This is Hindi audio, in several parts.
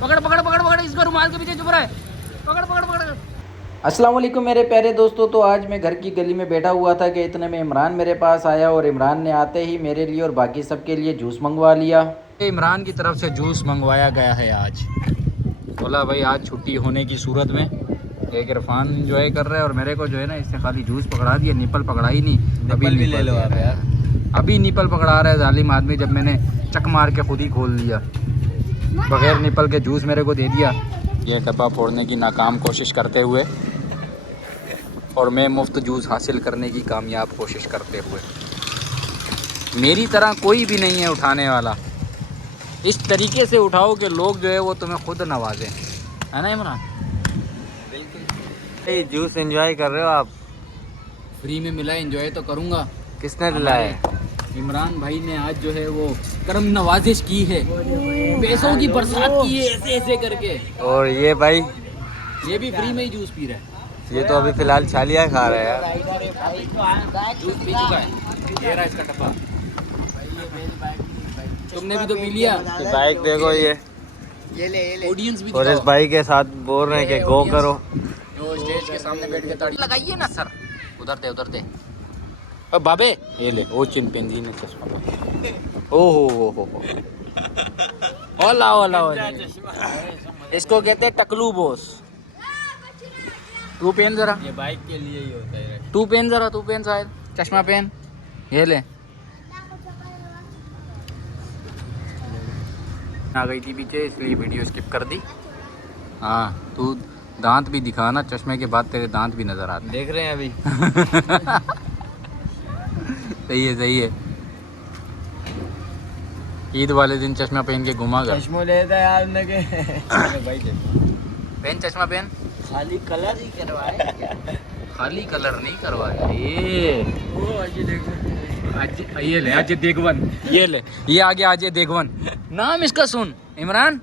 पकड़ पकड़ पकड़ पकड़, इसको रुमाल के पीछे छुप रहा है, पकड़ पकड़ पकड़। अस्सलाम वालेकुम मेरे प्यारे दोस्तों। तो आज मैं घर की गली में बैठा हुआ था कि इतने में इमरान मेरे पास आया और इमरान ने आते ही मेरे लिए और बाकी सबके लिए जूस मंगवा लिया। इमरान की तरफ से जूस मंगवाया गया है आज। बोला भाई आज छुट्टी होने की सूरत में एक इरफान इंजॉय कर रहा है और मेरे को जो है ना इससे खाली जूस पकड़ा दिया, निपल पकड़ा ही नहीं। निपल भी ले लो आप यार। अभी निपल पकड़ा रहा है जालिम आदमी, जब मैंने चक मार के खुद ही खोल लिया। बगैर निपल के जूस मेरे को दे दिया। ये डब्बा फोड़ने की नाकाम कोशिश करते हुए और मैं मुफ्त जूस हासिल करने की कामयाब कोशिश करते हुए। मेरी तरह कोई भी नहीं है उठाने वाला। इस तरीके से उठाओ कि लोग जो है वो तुम्हें खुद नवाजें, है ना इमरान? बिल्कुल। जूस एंजॉय कर रहे हो आप? फ्री में मिला एंजॉय तो करूँगा। किसने दिलाया? इमरान भाई ने आज जो है वो करम नवाजिश की है, पैसों की बरसात की है ऐसे ऐसे करके। और ये भाई ये भी फ्री में ही जूस पी रहा है। ये तो अभी फिलहाल छालियाँ खा रहे हैं यार। जूस पी चुका है। ये रहा इसका डब्बा। तुमने भी तो पी लिया। ये बाइक देखो ये ऑडियंस भी और इस दिखाओ। भाई के साथ बोल रहे हैं कि गो करो। वो स्टेज के सामने बैठ के ताड़ी लगाइए ना सर। उधर दे अब बाबे ये ले वो चिंपैंजी ने चश्मा पहना। ओ ओला इसको कहते हैं टकलू बॉस। तू पहन जरा, ये बाइक के लिए ही होता है। तू पहन जरा, तू पहन शायद चश्मा पहन। ये ले आ गई थी पीछे इसलिए वीडियो स्किप कर दी। हाँ तू दांत भी दिखा ना, चश्मे के बाद तेरे दांत भी नजर आते देख रहे हैं अभी। हैं। सही है। ईद वाले दिन चश्मा पहन के घुमा कर। चश्मो लेता है यार ने के भाई पहन चश्मा पहन। खाली कलर ही करवाए। खाली कलर नहीं करवाया ये। वो अजी देखो। ये ले अजय देवगन। ये आ गया अजय देवगन। नाम इसका सुन इमरान,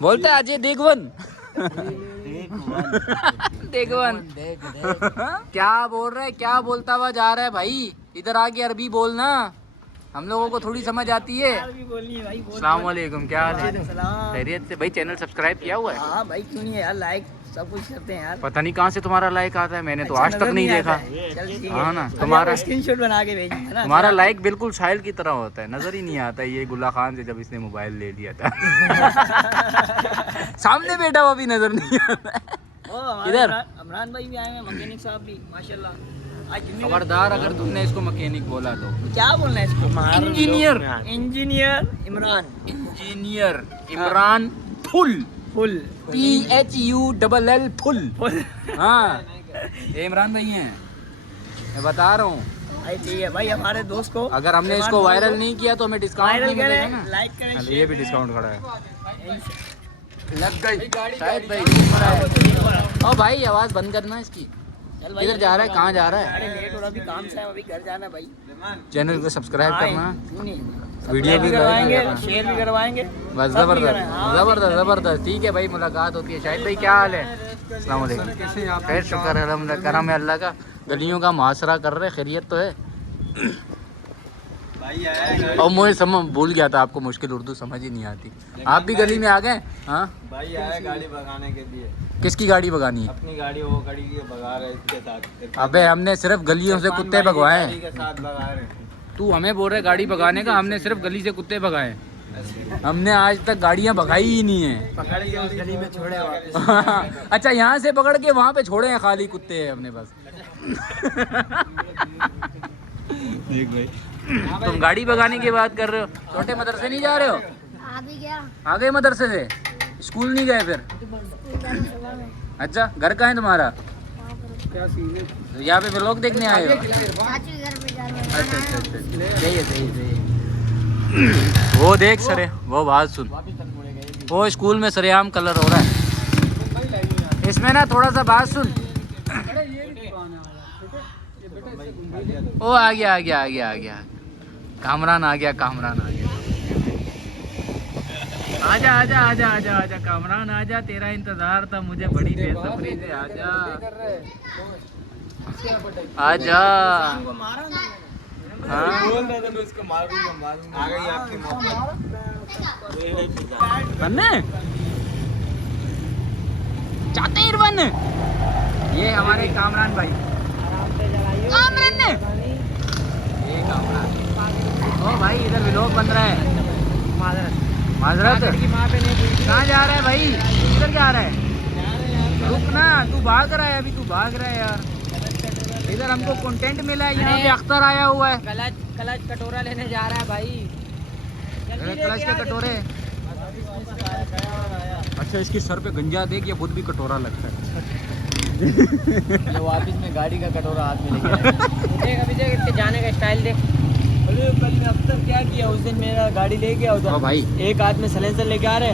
बोलता है अजय देवगन। देवगन क्या बोल रहा है, क्या बोलता हुआ जा रहा है भाई? इधर आके अरबी बोलना, हम लोगों को थोड़ी समझ आती है। अस्सलाम वालेकुम, क्या हाल है? खैरियत से भाई? चैनल सब्सक्राइब किया हुआ है? हाँ भाई क्यों नहीं है यार, लाइक सब कुछ करते हैं यार। पता नहीं कहाँ से तुम्हारा लाइक आता है, मैंने तो आज तक नहीं देखा। हाँ ना, तुम्हारा तुम्हारा स्क्रीनशॉट बना के भेजना है ना। तुम्हारा लाइक बिल्कुल साहिल की तरह होता है, नजर ही नहीं आता। ये गुल्ला खान से जब इसने मोबाइल ले लिया था सामने बैठा हुआ भी नजर नहीं आता। ओ हमारे इधर इमरान भाई भी आए हैं, मैकेनिक साहब भी माशाल्लाह। आज जिम्मेदारी- खबरदार अगर तुमने इसको मैकेनिक बोला तो। क्या बोलना है इसको? Engineer engineer Imran full full PHULL full. Full. हाँ ये इमरान भाई हैं, मैं बता रहा हूँ। भाई ठीक है भाई, हमारे दोस्त को अगर हमने इसको वायरल नहीं किया तो हमें डिस्काउंट वायरल नहीं मिलेगा करें, ना। लाइक करें, हाँ, ये भी डिस्काउंट खड़ा है। लग गई शायद भाई। ओ भाई आवाज बंद करना इसकी। चल भाई, किधर जा रहा है, कहाँ जा रहा है? अरे लेट हो रहा, अभी काम से है, अभी घर जाना है भाई। चैनल को सब्सक्राइब करना, क्यों नहीं? वीडियो भी करवाएंगे, करना। शेयर भी करवाएंगे। बस सब भी जबरदस्त करें, हाँ। जबरदस्त। ठीक है भाई, मुलाकात होती है। शाहिद भाई क्या हाल है? अस्सलाम वालेकुम। खैर शुक्र है अल्हम्दुलिल्लाह, करम है अल्लाह का। गलियों का मुआशरा कर रहे, खैरियत तो है। और मुझे समझ भूल गया था, आपको मुश्किल उर्दू समझ ही नहीं आती। आप भी गली में आ गए? हाँ भाई आया गाड़ी भगाने के लिए। किसकी गाड़ी भगानी है? अपनी गाड़ी वो गाड़ी की भगा रहे इसके साथ। अबे हमने सिर्फ गलियों से कुत्ते भगवाए गाड़ी हैं। के साथ भगा रहे। तू हमें बोल रहे गाड़ी भगाने का, हमने सिर्फ गली से कुत्ते भगाए हैं। हमने आज तक गाड़ियाँ भगाई ही नहीं है। पकड़ के उस गली में छोड़े वापस। अच्छा यहाँ से पकड़ के वहाँ पे छोड़े हैं, खाली कुत्ते हैं अपने पास। देख भाई तुम गाड़ी भगाने की बात कर रहे हो, छोटे मदरसे नहीं जा रहे हो? अभी गया आ गए मदरसे से? स्कूल नहीं गए फिर? सुबह में अच्छा घर कहाँ है तुम्हारा? यहाँ पे व्लॉग देखने आए हो? चाचू के घर पे जा रहे हैं। अच्छा। सही है। वो देख सरे, वो बात सुन, वो स्कूल में सरेआम कलर हो रहा है। इसमें ना थोड़ा सा बात सुन। ओ आ गया कामरान आ गया। आजा कामरान आजा, तेरा इंतजार था मुझे बड़ी बेसब्री से। आजा हाँ बोल रहे थे मैं उसको मारूंगा। आ गई आपकी मौत। बनने चाहते हैं इरफान। ये हमारे कामरान भाई। कामरान ने ये कामरान। ओ भाई इधर व्लॉग बन रहा है। माजरत कहाँ जा रहा है भाई? इधर क्या आ रहा है? रुक ना, तू भाग रहा है अभी, तू भाग रहा है यार। इधर हमको कंटेंट मिला है, यहाँ पे अख्तर आया हुआ है। कलच कटोरा लेने जा रहा है भाई। क्लच के कटोरे। अच्छा इसकी सर पे गंजा देख, ये खुद भी कटोरा लगता है। ये वापिस में गाड़ी का कटोरा हाथ में लेके आया। देख अभी देख इसके जाने का स्टाइल देख। अरे कल अफ्तर क्या किया उस दिन, मेरा गाड़ी ले गया उधर। भाई एक हाथ में सलेंसर लेके आ रहे,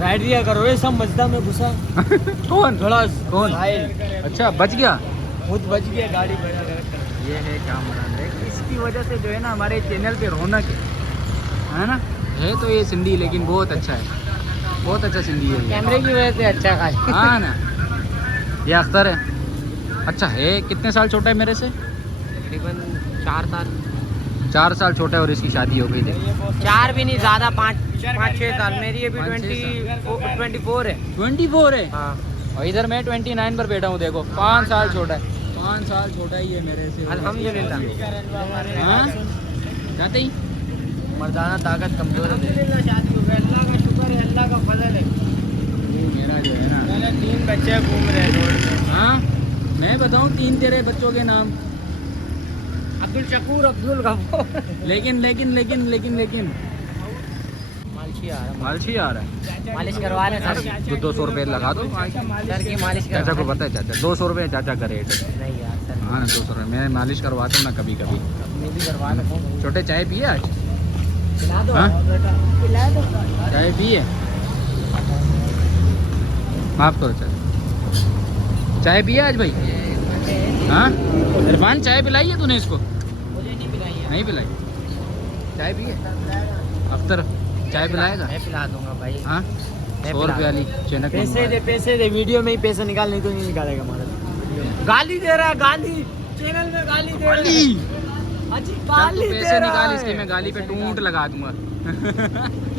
राइड दिया करो, ये सब मजदा में घुसा। कौन थोड़ा कौन? अच्छा बच गया, खुद बच गया, गाड़ी बचा कर। ये है कामरान। इसकी वजह से जो है ना हमारे चैनल पे रौनक है ना। है तो ये सिंधी लेकिन बहुत अच्छा है, बहुत अच्छा सिंधी है ये। कैमरे की वजह से अच्छा खास। हाँ ना। ये अख्तर है। अच्छा है, कितने साल छोटा है मेरे से? तकरीबन 4 साल। 4 साल छोटा है और इसकी शादी हो गई थी। 4 भी नहीं, ज़्यादा 5-6 साल। मेरी अभी 5-6 24 है। 24 है। हाँ और इधर मैं 29 पर बैठा हूँ। देखो 5 साल छोटा है, 5 साल छोटा ही है मेरे से। अल्हम्दुलिल्लाह। हाँ जाते ही मर्दाना ताकत कमजोर है। शादी हो गई, अल्लाह का शुक्र है, अल्लाह का फजल है। मेरा जो है ना 3 बच्चे घूम रहे हैं रोड पे। हाँ मैं बताऊँ 3 तेरे बच्चों के नाम। अब्दुल शकूर, अब्दुल गफूर। लेकिन लेकिन लेकिन लेकिन लेकिन मालिश आ रहा मालशी आ रहा है। है, मालिश करवा लें सर। तो 200 रुपये लगा दो। सर की मालिश चाचा को करवा पता है, चाचा 200 रुपये चाचा का रेट है। नहीं यार सर, हाँ ना 200 रुपये मैं मालिश करवाता हूँ ना कभी कभी। मैं भी करवा लेता हूँ। छोटे चाय पिए आज? पिला दो हाँ? पिला दो। चाय पिए? माफ करो चाय, चाय पिए आज भाई? हाँ इरफान चाय पिलाई है तूने इसको? मुझे नहीं पिलाई है। नहीं पिलाई? चाय पिए? अख्तर चाय पिलाएगा? मैं पिला दूंगा भाई। हाँ 100 रुपये वाली चेनक पैसे दे, वीडियो में ही पैसे निकाल, नहीं तो नहीं निकालेगा हमारा। गाली दे रहा है, गाली चैनल में गाली दे रहा है। अच्छी चल गाली तू दे पैसे रहा निकाल है। इसके, मैं गाली पे टूट लगा दूंगा।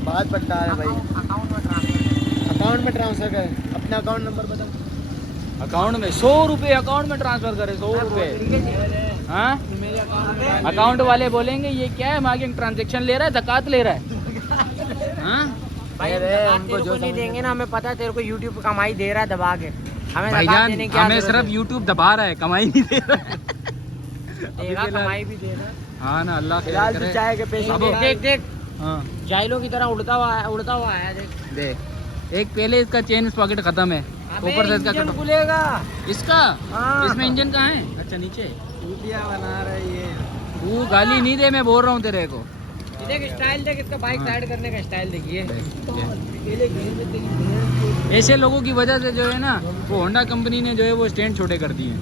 बात बता रहे भाई। अकाउंट में ट्रांसफर करें, अपना अकाउंट नंबर बताओ। अकाउंट में 100 रुपये अकाउंट में ट्रांसफर करे, 100 रुपये। हाँ अकाउंट वाले बोलेंगे ये क्या है, मार्केटिंग ट्रांजैक्शन ले रहा है, ज़कात ले रहा है। हाँ भाई उनको जो नहीं देंगे ना, हमें पता है तेरे को यूट्यूब पे कमाई दे रहा है दबा के। हमें ज़कात भाईजान देने की हमें जरूरत सिर्फ है। यूट्यूब दबा रहा है, कमाई नहीं दे रहा है। देगा, कमाई भी देना। हाँ ना अल्लाह खैर फिलहाल करे। तो चाय के पैसे अब देख देख हाँ जाइलों की तरह उड़ता हुआ आया देख। देख एक पहले इसका चेन पॉकेट खत्म है, ऊपर से इसका इंजन कट खुलेगा। इसका हाँ। इसमें इंजन कहाँ है? अच्छा नीचे। चूतिया बना रही है। तू गाली नहीं दे, मैं बोल रहा हूँ तेरे को। ये देख स्टाइल देख, इसका बाइक हाँ। साइड करने का स्टाइल देखिए। ऐसे लोगों की वजह से जो है ना वो होंडा कंपनी ने जो है वो स्टैंड छोटे कर दिए हैं।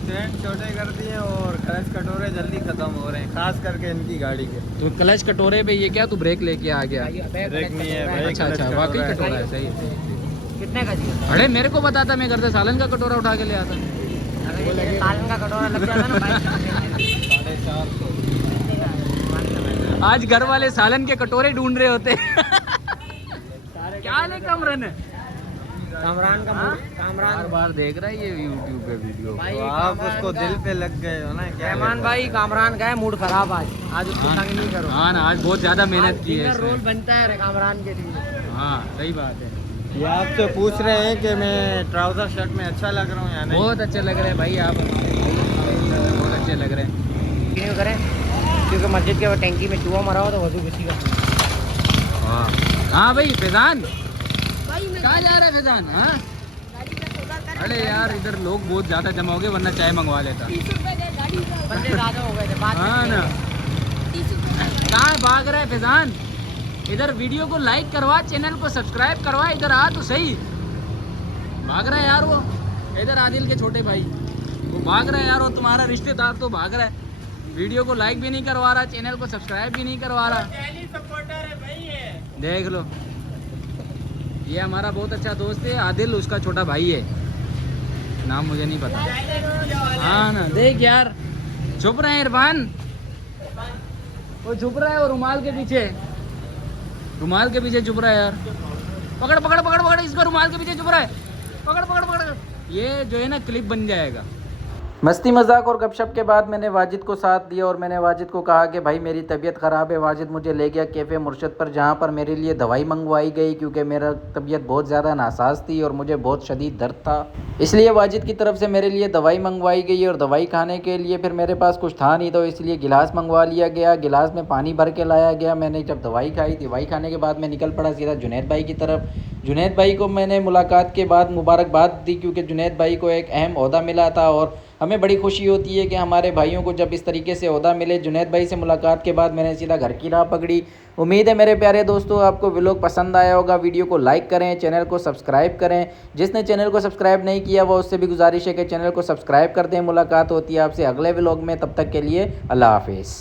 स्टैंड छोटे कर दिए और क्लच कटोरे जल्दी खत्म हो रहे हैं, खास करके इनकी गाड़ी के। तो क्लच कटोरे पे ये क्या तू ब्रेक लेके आ गया? ब्रेक नहीं है भाई। अच्छा अच्छा क्लच वाकई कटोरा है। कटोरा है, सही है। कितने का जी? अरे मेरे को बताता, मैं घर से सालन का कटोरा उठा के ले आता। अगर ये सालन का कटोरा लग जाता ना बाइक। 450। आज घर वाले सालन के कटोरे ढूंढ रहे होते। क्या है कमरन? कामरान का हाँ? कामरान बार बार देख रहा है ये यूट्यूब पे वीडियो। भाई, तो आप कामरान उसको का- दिल पे लग गए हो ना क्या? रहमान भाई कामरान का है मूड खराब आज उसको तंग नहीं करो। हाँ ना आज बहुत ज्यादा मेहनत की है रोल इसने। बनता है कामरान के लिए। हाँ सही बात है। ये आपसे पूछ रहे हैं कि मैं ट्राउजर शर्ट में अच्छा लग रहा हूँ या नहीं? बहुत अच्छे लग रहे हैं भाई आप, बहुत अच्छे लग रहे हैं। क्यों करें? क्योंकि मस्जिद के टैंकी में चूहा मरा हो तो वजू किसी का। हाँ भाई फैजान कहाँ जा रहा है फैजान? हाँ अरे यार इधर लोग बहुत ज्यादा जमा हो गए वरना चाय मंगवा लेता। बंदे ज्यादा हो गए थे बात। हाँ ना कहाँ भाग रहा है फैजान? इधर वीडियो को लाइक करवा, चैनल को सब्सक्राइब करवा, इधर आ तो सही। भाग रहा है यार वो, इधर आदिल के छोटे भाई वो भाग रहा है यार, वो तुम्हारा रिश्तेदार तो भाग रहा है, वीडियो को लाइक भी नहीं करवा रहा, चैनल को सब्सक्राइब भी नहीं करवा रहा। देख लो ये हमारा बहुत अच्छा दोस्त है आदिल, उसका छोटा भाई है, नाम मुझे नहीं पता। हाँ ना देख यार चुप रहे इरफान, वो छुप रहा है, वो रुमाल के पीछे, रुमाल के पीछे छुप रहा है यार। पकड़ पकड़ पकड़ पकड़, इसको रुमाल के पीछे छुप रहा है, पकड़ पकड़ पकड़। ये जो है ना क्लिप बन जाएगा। मस्ती मजाक और गपशप के बाद मैंने वाजिद को साथ दिया और मैंने वाजिद को कहा कि भाई मेरी तबीयत ख़राब है। वाजिद मुझे ले गया कैफ़े मुर्शद पर, जहाँ पर मेरे लिए दवाई मंगवाई गई क्योंकि मेरा तबीयत बहुत ज़्यादा नासाज थी और मुझे बहुत शदीद दर्द था। इसलिए वाजिद की तरफ से मेरे लिए दवाई मंगवाई गई और दवाई खाने के लिए फिर मेरे पास कुछ था नहीं, तो इसलिए गिलास मंगवा लिया गया। गिलास में पानी भर के लाया गया। मैंने जब दवाई खाई, दवाई खाने के बाद मैं निकल पड़ा सीधा जुनैद भाई की तरफ। जुनैद भाई को मैंने मुलाकात के बाद मुबारकबाद दी क्योंकि जुनैद भाई को एक अहम ओहदा मिला था और हमें बड़ी खुशी होती है कि हमारे भाइयों को जब इस तरीके से ओहदा मिले। जुनैद भाई से मुलाकात के बाद मैंने सीधा घर की राह पकड़ी। उम्मीद है मेरे प्यारे दोस्तों आपको व्लॉग पसंद आया होगा। वीडियो को लाइक करें, चैनल को सब्सक्राइब करें। जिसने चैनल को सब्सक्राइब नहीं किया वो उससे भी गुजारिश है कि चैनल को सब्सक्राइब कर दें। मुलाकात होती है आपसे अगले व्लॉग में, तब तक के लिए अल्लाह हाफिज़।